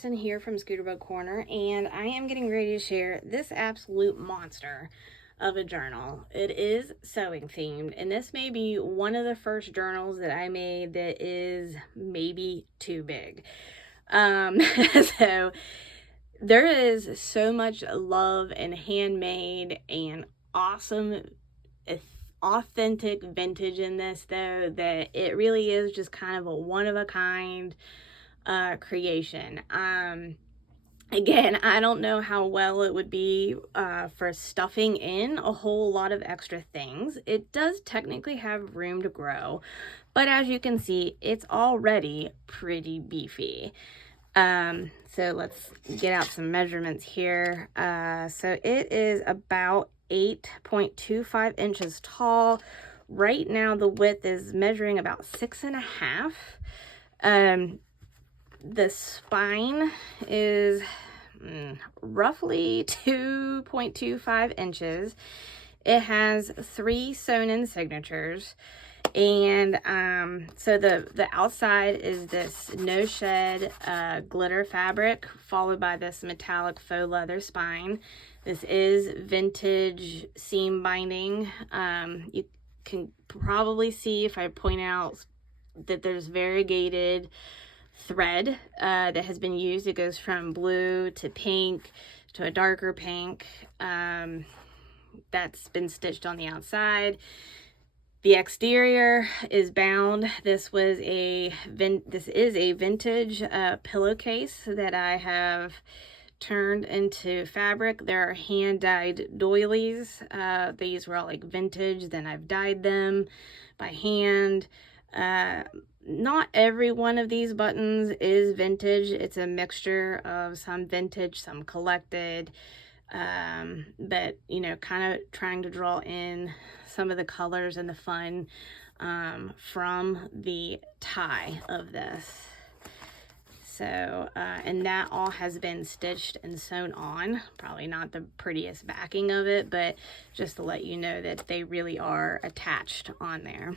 Kristen here from Scooterbug Corner, and I am getting ready to share this absolute monster of a journal. It is sewing themed, and this may be one of the first journals that I made that is maybe too big. So there is so much love and handmade and awesome authentic vintage in this, though, that it really is just kind of a one-of-a-kind creation. Again, I don't know how well it would be for stuffing in a whole lot of extra things. It does technically have room to grow, but as you can see, it's already pretty beefy. So let's get out some measurements here. So it is about 8.25 inches tall. Right now the width is measuring about 6.5. The spine is roughly 2.25 inches. It has 3 sewn-in signatures. And so the outside is this no shed glitter fabric, followed by this metallic faux leather spine. This is vintage seam binding. You can probably see if I point out that there's variegated thread that has been used. It goes from blue to pink to a darker pink. That's been stitched on the outside. The exterior is bound. This is a vintage pillowcase that I have turned into fabric. There are hand-dyed doilies. These were all like vintage, then I've dyed them by hand. Not every one of these buttons is vintage. It's a mixture of some vintage, some collected, but you know, kind of trying to draw in some of the colors and the fun from the tie of this. So and that all has been stitched and sewn on. Probably not the prettiest backing of it, but just to let you know that they really are attached on there.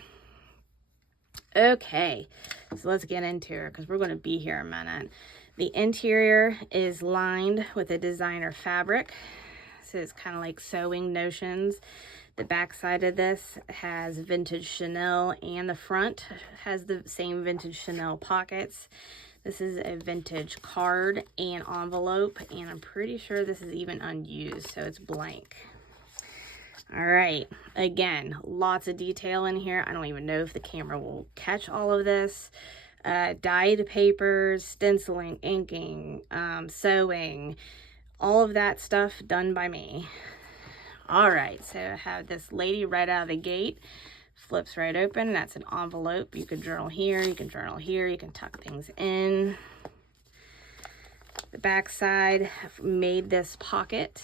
Okay, so let's get into it because we're going to be here a minute. The interior is lined with a designer fabric, so it's kind of like sewing notions. The back side of this has vintage chenille, and the front has the same vintage chenille pockets. This is a vintage card and envelope, and I'm pretty sure this is even unused, so it's blank. All right, again, lots of detail in here. I don't even know if the camera will catch all of this. Dyed papers, stenciling, inking, sewing, all of that stuff done by me. All right, so I have this lady right out of the gate. Flips right open. That's an envelope. You can journal here, you can journal here, you can tuck things in. The back side, I've made this pocket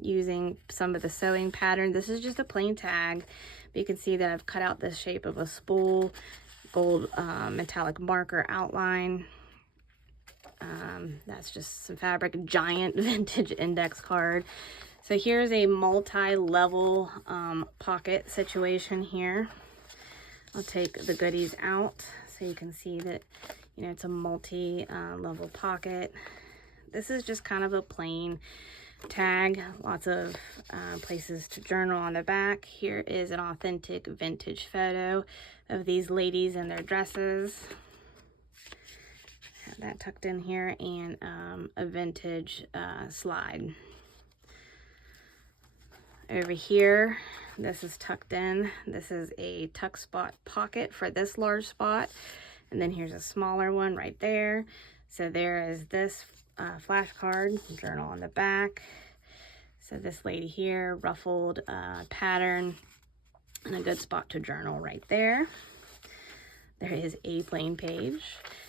using some of the sewing pattern. This is just a plain tag, but you can see that I've cut out the shape of a spool, gold metallic marker outline. That's just some fabric, giant vintage index card. So here's a multi-level pocket situation here. I'll take the goodies out so you can see that, you know, it's a multi-level pocket. This is just kind of a plain tag, lots of places to journal on the back. Here is an authentic vintage photo of these ladies in their dresses. Have that tucked in here, and a vintage slide. Over here, this is tucked in. This is a tuck spot pocket for this large spot. And then here's a smaller one right there. So there is this flashcard journal on the back. So this lady here, ruffled pattern, and a good spot to journal right there. There is a plain page.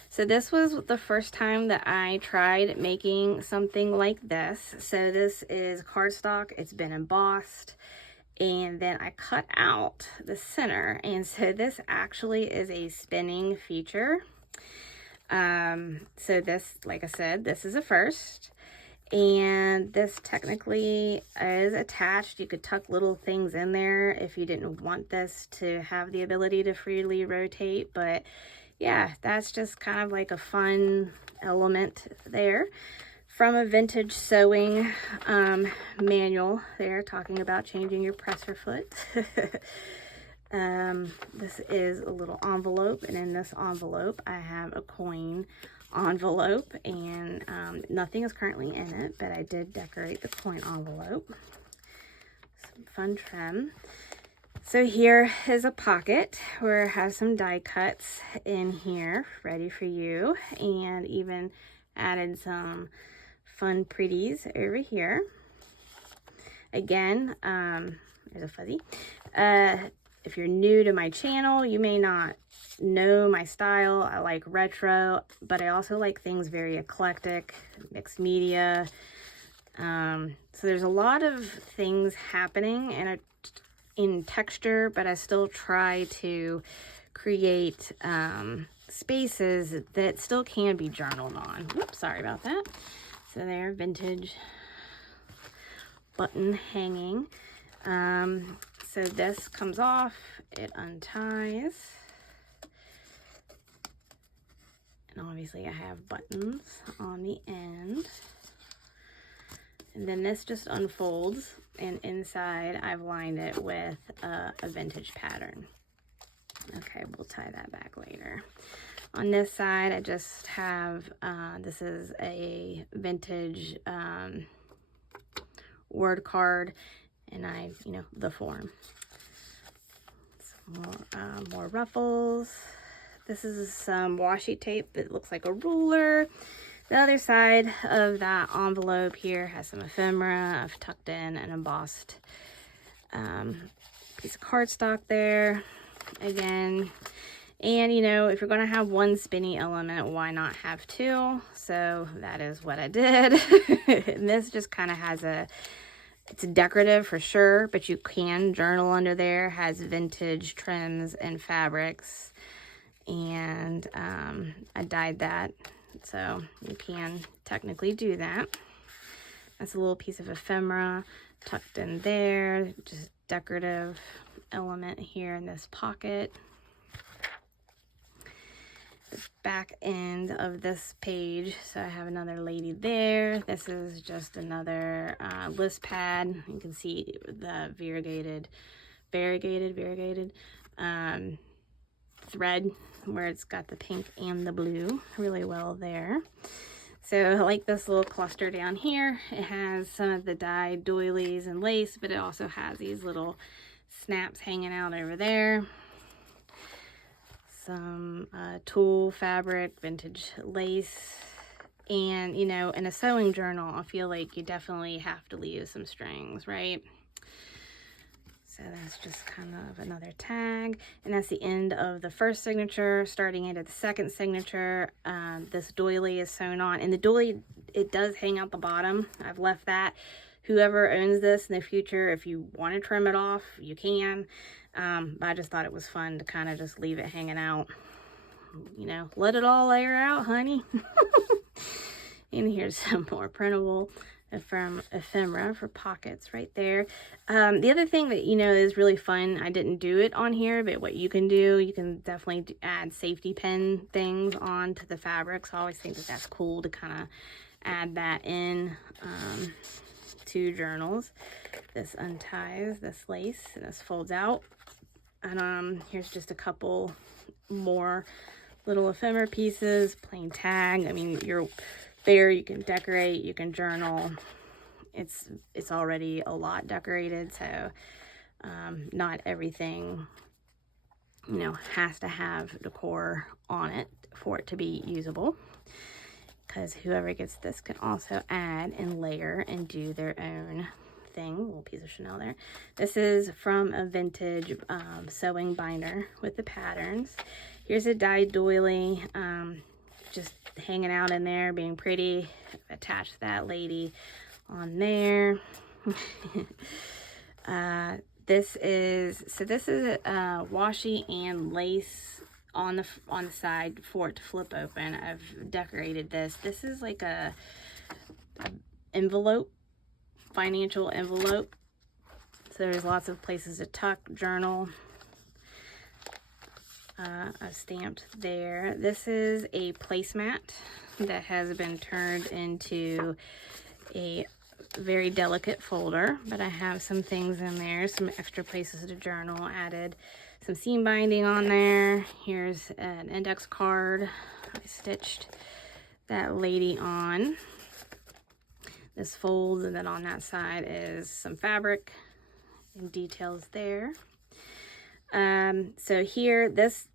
So this was the first time that I tried making something like this. So this is cardstock. It's been embossed. And then I cut out the center. And so this actually is a spinning feature. So this, like I said, this is a first. And this technically is attached. You could tuck little things in there if you didn't want this to have the ability to freely rotate. But yeah, that's just kind of like a fun element there. From a vintage sewing manual there, talking about changing your presser foot. This is a little envelope, and in this envelope I have a coin envelope, and nothing is currently in it, but I did decorate the coin envelope. Some fun trim. So here is a pocket where I have some die cuts in here ready for you, and even added some fun pretties over here. Again, there's a fuzzy. If you're new to my channel, you may not know my style. I like retro, but I also like things very eclectic, mixed media. So there's a lot of things happening in texture, but I still try to create spaces that still can be journaled on. Whoops, sorry about that. So there, vintage button hanging. So this comes off, it unties, and obviously I have buttons on the end. And then this just unfolds, and inside I've lined it with a vintage pattern. Okay, we'll tie that back later. On this side, I just have, this is a vintage word card, and the form. Some more ruffles. This is some washi tape that looks like a ruler. The other side of that envelope here has some ephemera. I've tucked in an embossed piece of cardstock there. Again, and if you're going to have one spinny element, why not have two? So that is what I did. And this just kind of has it's decorative for sure, but you can journal under there. Has vintage trims and fabrics, and I dyed that, so you can technically do that. That's a little piece of ephemera tucked in there, just decorative element here in this pocket. The back end of this page, so I have another lady there. This is just another list pad. You can see the variegated thread where it's got the pink and the blue really well there. So I like this little cluster down here. It has some of the dyed doilies and lace, but it also has these little snaps hanging out over there. Some tulle fabric, vintage lace, and in a sewing journal, I feel like you definitely have to leave some strings, right? So that's just kind of another tag, and that's the end of the first signature. Starting into the second signature, this doily is sewn on, and the doily, it does hang out the bottom. I've left that. Whoever owns this in the future, if you want to trim it off, you can. But I just thought it was fun to kind of just leave it hanging out. Let it all layer out, honey. And here's some more printable ephemera for pockets right there. The other thing that, is really fun, I didn't do it on here, but what you can do, you can definitely add safety pin things onto the fabrics. I always think that that's cool to kind of add that in to journals. This unties this lace, and this folds out. And here's just a couple more little ephemera pieces, plain tag. I mean, you're there, you can decorate, you can journal. It's already a lot decorated, so not everything has to have decor on it for it to be usable, because whoever gets this can also add and layer and do their own thing. Little piece of chenille there. This is from a vintage sewing binder with the patterns. Here's a dyed doily, just hanging out in there, being pretty. Attach that lady on there. This is washi and lace on the side for it to flip open. I've decorated this. This is like a envelope, financial envelope. So there's lots of places to tuck, journal. stamped there. This is a placemat that has been turned into a very delicate folder, but I have some things in there, some extra places to journal, added some seam binding on there. Here's an index card. I stitched that lady on. This folds, and then on that side is some fabric and details there. So here, this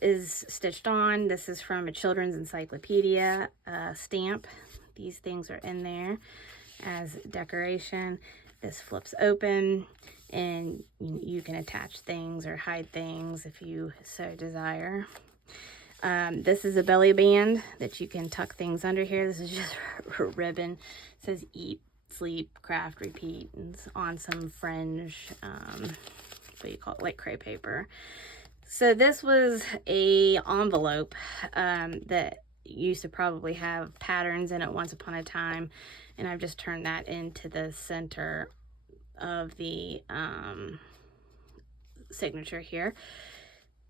is stitched on. This is from a children's encyclopedia stamp. These things are in there as decoration. This flips open, and you can attach things or hide things if you so desire. This is a belly band that you can tuck things under here. This is just a ribbon. It says eat, sleep, craft, repeat, and it's on some fringe, what you call it, like crepe paper. So this was a envelope that used to probably have patterns in it once upon a time, and I've just turned that into the center of the signature here.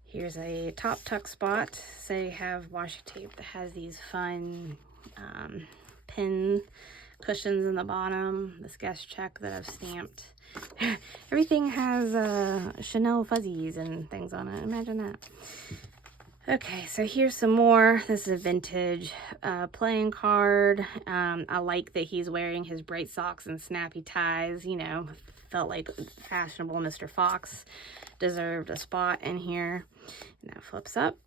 Here's a top tuck spot. So you have washi tape that has these fun pin cushions in the bottom. This guest check that I've stamped. Everything has chenille fuzzies and things on it. Imagine that. Okay, so here's some more. This is a vintage playing card. I like that he's wearing his bright socks and snappy ties. You know, felt like fashionable Mr. Fox deserved a spot in here. And that flips up.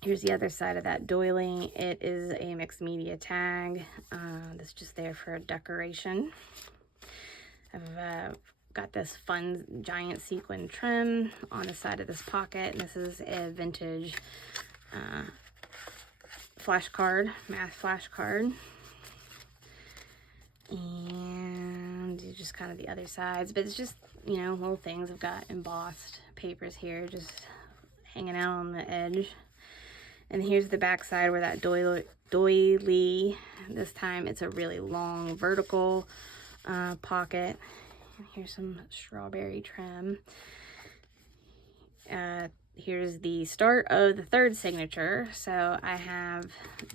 Here's the other side of that doily. It is a mixed media tag. That's just there for decoration. I've got this fun giant sequin trim on the side of this pocket. And this is a vintage flashcard, math flashcard. And just kind of the other sides, but it's just, you know, little things. I've got embossed papers here just hanging out on the edge. And here's the back side where that doily, this time it's a really long vertical pocket. And here's some strawberry trim. Here's the start of the third signature. So I have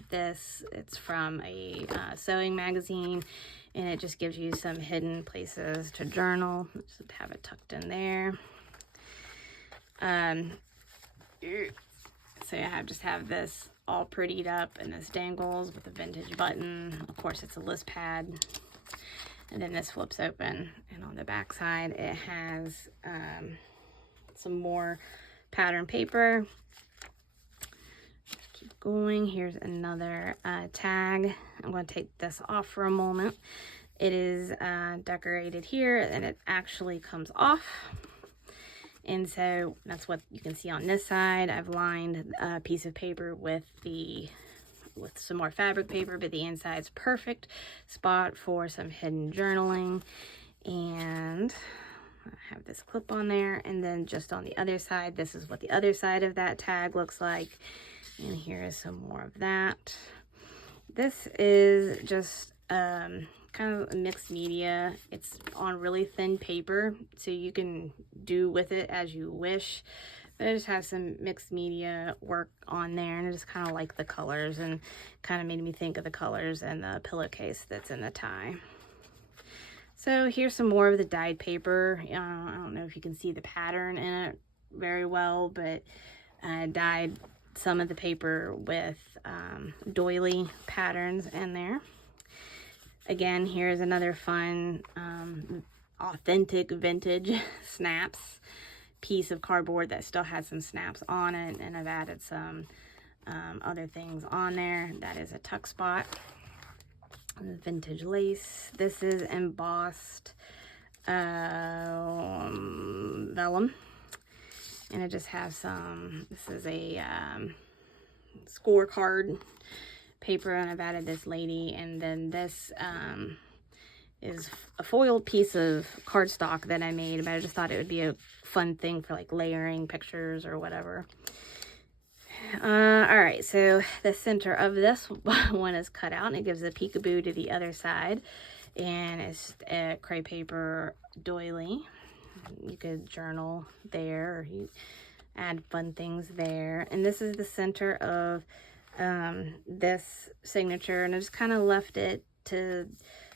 this, it's from a sewing magazine, and it just gives you some hidden places to journal. Just have it tucked in there. So I just have this all prettied up, and this dangles with a vintage button. Of course, it's a list pad. And then this flips open, and on the back side it has some more pattern paper. Keep going. Here's another tag. I'm going to take this off for a moment. It is decorated here, and it actually comes off. And so that's what you can see on this side. I've lined a piece of paper with some more fabric paper, but the inside's perfect spot for some hidden journaling. And I have this clip on there, and then just on the other side, this is what the other side of that tag looks like. And here is some more of that. This is just kind of a mixed media. It's on really thin paper, so you can do with it as you wish. But I just have some mixed media work on there, and I just kind of like the colors, and kind of made me think of the colors and the pillowcase that's in the tie. So here's some more of the dyed paper. I don't know if you can see the pattern in it very well, but I dyed some of the paper with doily patterns in there. Again, here's another fun, authentic vintage snaps piece of cardboard that still has some snaps on it, and I've added some other things on there. That is a tuck spot. Vintage lace. This is embossed vellum, and I just have some, this is a scorecard paper, and I've added this lady, and then this is a foiled piece of cardstock that I made, but I just thought it would be a fun thing for like layering pictures or whatever. All right, so the center of this one is cut out, and it gives a peekaboo to the other side, and it's a crepe paper doily. You could journal there, or add fun things there. And this is the center of this signature, and I just kind of left it to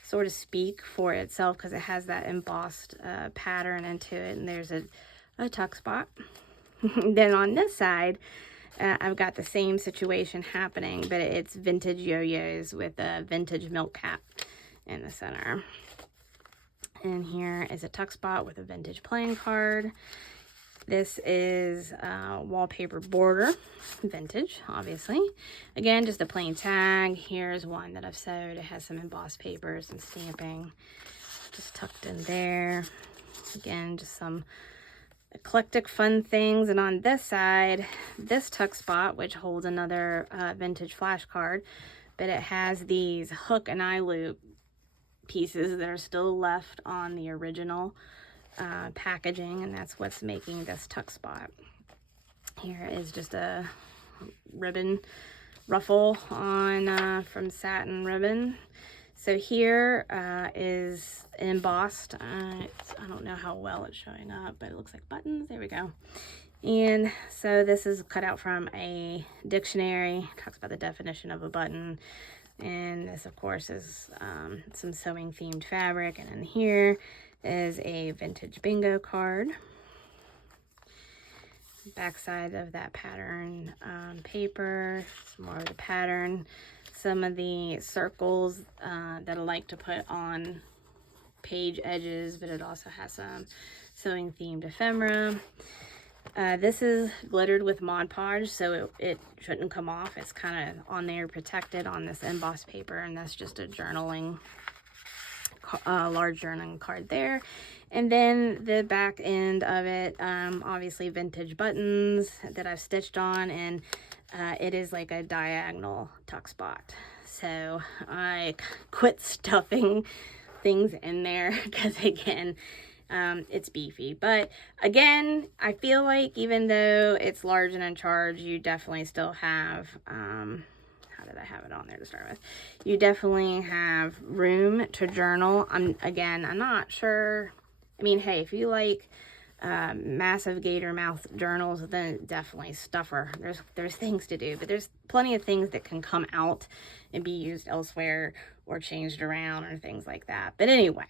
sort of speak for itself because it has that embossed pattern into it, and there's a tuck spot. Then on this side, I've got the same situation happening, but it's vintage yo-yos with a vintage milk cap in the center. And here is a tuck spot with a vintage playing card. This is wallpaper border, vintage, obviously. Again, just a plain tag. Here's one that I've sewed. It has some embossed papers and stamping just tucked in there. Again, just some eclectic fun things. And on this side, this tuck spot, which holds another vintage flashcard, but it has these hook and eye loop pieces that are still left on the original packaging, and that's what's making this tuck spot. Here is just a ribbon ruffle on from satin ribbon. So here is embossed. I don't know how well it's showing up, but it looks like buttons. There we go. And so this is cut out from a dictionary. It talks about the definition of a button. And this, of course, is some sewing themed fabric. And in here is a vintage bingo card. Backside of that pattern paper, some more of the pattern. Some of the circles that I like to put on page edges, but it also has some sewing themed ephemera. This is glittered with Mod Podge, so it shouldn't come off. It's kind of on there protected on this embossed paper, and that's just a journaling, large journaling card there. And then the back end of it, obviously vintage buttons that I've stitched on, and it is like a diagonal tuck spot. So I quit stuffing things in there because, again, it's beefy. But again, I feel like even though it's large and in charge, you definitely still have, how did I have it on there to start with? You definitely have room to journal. I'm not sure. I mean, hey, if you like massive gator mouth journals, then definitely stuffer. There's things to do, but there's plenty of things that can come out and be used elsewhere or changed around or things like that. But anyway,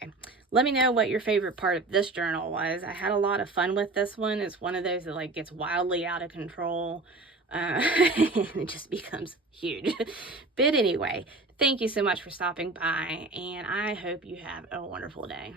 let me know what your favorite part of this journal was. I had a lot of fun with this one. It's one of those that like gets wildly out of control and it just becomes huge. But anyway, thank you so much for stopping by, and I hope you have a wonderful day.